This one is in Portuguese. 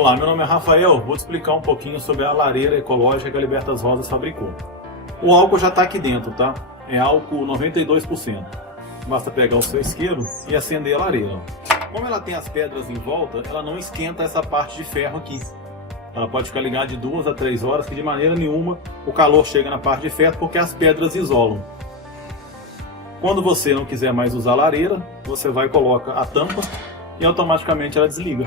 Olá, meu nome é Rafael, vou te explicar um pouquinho sobre a lareira ecológica que a Libertas Rosas fabricou. O álcool já está aqui dentro, tá? É álcool 92%. Basta pegar o seu isqueiro e acender a lareira. Como ela tem as pedras em volta, ela não esquenta essa parte de ferro aqui. Ela pode ficar ligada de 2 a 3 horas, que de maneira nenhuma o calor chega na parte de ferro, porque as pedras isolam. Quando você não quiser mais usar a lareira, você vai e coloca a tampa e automaticamente ela desliga.